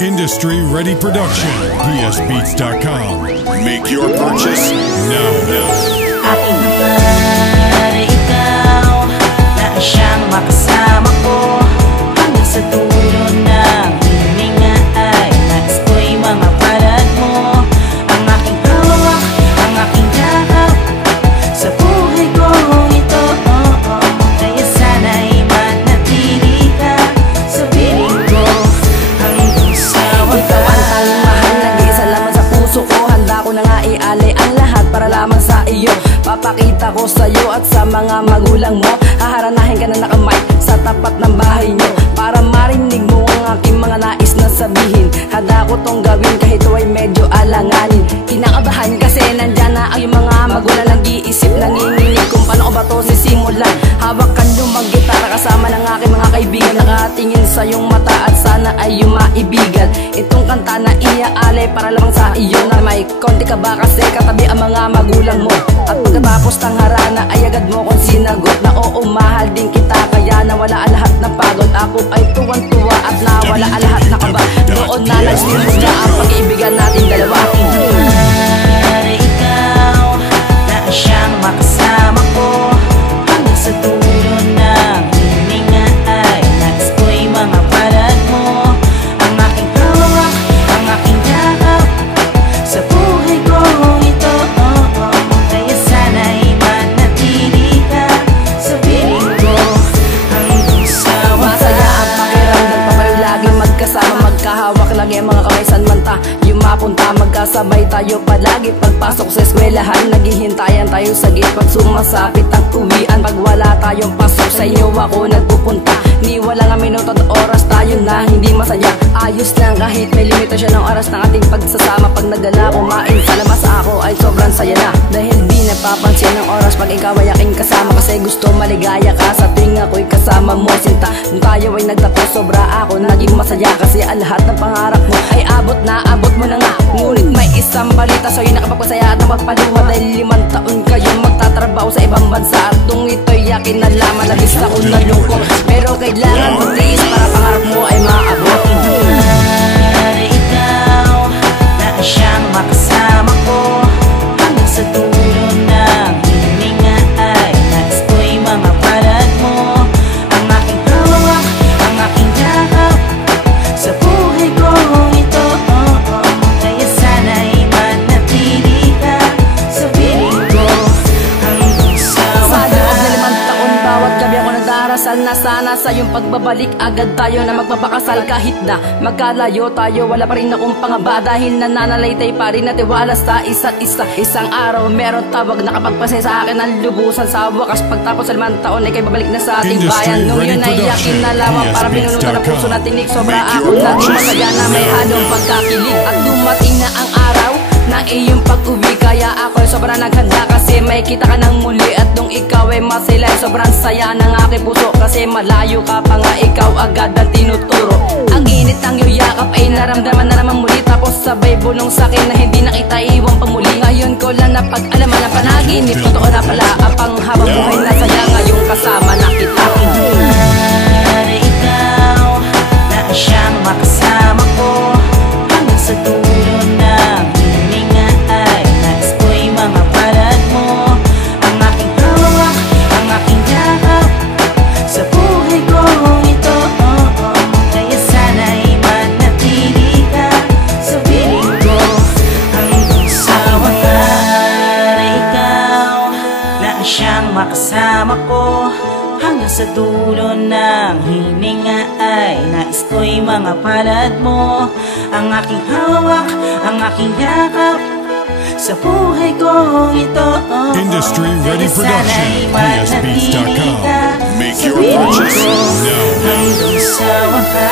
Industry Ready Production, psbeats.com. Make your purchase now. Aking nangyari ikaw na siyang makasama ko hanggang sa dulo ng hininga ay nais ko'y mga palad mo. Ang aking hawak, ang aking yakap sa buhay ko ito, kaya sana'y manatili ka sa piling ko hanggang sa ikaw ang tanging mahal, nag-iisa lamang sa puso ko. Handa ko na nga ialay ang lahat para lamang sa iyo. Papakita ko sa'yo at sa mga magulang mo. Haharanahin ka na nakamay sa tapat ng bahay nyo para marinig mo ang aking mga nais na sabihin. Handa ko tong gawin kahit ito ay medyo alanganin. Kinakabahan kasi nandyan na ang iyong mga magulang. Nag-iisip, nanginginig kung paano ko ba ito sisimulan. Hawak ka lumag-gitara kasama ng aking mga kaibigan. Nakatingin sa iyong mata at sana ay iyong maibigan. Itong kanta na iaalay para lamang sa iyo na may konti ka ba kasi katabi ang mga magulang mo. At pagkatapos ng harana ay agad mo kong sinagot na oo, mahal din kita, kaya nawala ang lahat ng pagod. Ako ay tuwan-tuwa at nawala ang lahat na kaba. Doon na nagsimula ang pag-iibigan natin dalawa. Nangyari ikaw na siyang makasama ko hanggang sa dulo ng hininga ay nais ko'y mga palad mo. Ang aking hawak, ang aking yakap sa buhay ko ito, kaya sana'y manatili ka sa piling ko hanggang sa wakas. Masaya ang pakiramdam pa kayo laging magkasama, magkahawak lagi ang mga kamay san man tayo mapunta. Magkasabay tayo palagi pagpasok sa eskwelahan. Naghihintayan tayo sa gate pag sumasapit ang uwian. Pag wala tayong pasok sa inyo ako nagpupunta. Ni wala nga minuto at oras tayo na hindi masaya. Ayos lang kahit may limitasyon ng oras ng ating pagsasama. Pag nagala kumain sa labas ako ay sobrang saya na. Dahil di napapansin ng oras pag ikaw ay aking kasama. Kasi gusto maligaya ka sa tuwing ako'y kasama mo. Sinta, nung tayo ay nagtapos sobra ako naging masaya. Kasi ang lahat ng pangarap mo ay abot mo na nga. Ngunit may isang balita sa'yo nakapagpasaya at napagpaluha. Dahil 5 taon kayo magtatrabaho sa ibang bansa. At nung ito'y akin nalaman, labis na kong nalungkot. Pero kailangan magtiis para pangarap mo ay maabot. Nangyari ikaw na siyang makasama ko hanggang sa dulo ng hininga ay nais ko'y mga palad mo. Ang aking hawak, ang aking yakap sa buhay ko ito, kaya sana'y manatili ka sa piling ko hanggang sa Sa loob wakas. na 5 taon, bawat gabi ako nagdarasal na sana sa iyong pagbabalik agad tayo na magpapakasal. Kahit na magkalayo tayo, wala pa rin akong pangamba. Dahil nananalaytay pa rin na tiwala sa isa't isa. Isang araw meron tawag na kapagpasaya sa akin ang lubusan. Sa wakas pagtapos sa 5 taon ay kayo babalik na sa ating bayan. Nung yun ay yakin na lamang para pinunutan ng puso na tinig. Sobra ako naging masaya na may halong pagkakilig. At dumating na ang araw ng iyong pag-uwi, kaya ako'y sobrang naghanda kasi may kita ka ng muli. At nung ikaw ay masilay, sobrang saya ng aking puso kasi malayo ka pa nga, ikaw agad ang tinuturo. Ang init ng iyong yakap ay naramdaman na naman muli. Tapos sabay bulong sa'kin na hindi na kita iwan pamuli. Ngayon ko lang napag-alaman na panaginip, totoo na pala ang panghabang buhay na saya ngayong kasama na kita. Nangyari ikaw na siyang makasama ko hanggang sa dulo ng hininga ay nais ko'y mga palad mo. Ang aking hawak, ang aking yakap sa buhay ko ito, kaya sana'y manatili ka sa piling ko hanggang sa wakas. Ikaw na siyang makasama ko hanggang sa dulo ng hininga ay nais ko'y mga palad mo. Ang aking hawak, ang aking yakap sa buhay ko ito, Industry Ready kaya Production, sana'y manatili psbeats.com. ka Make sa your piling purchase ko now. hanggang sa wakas.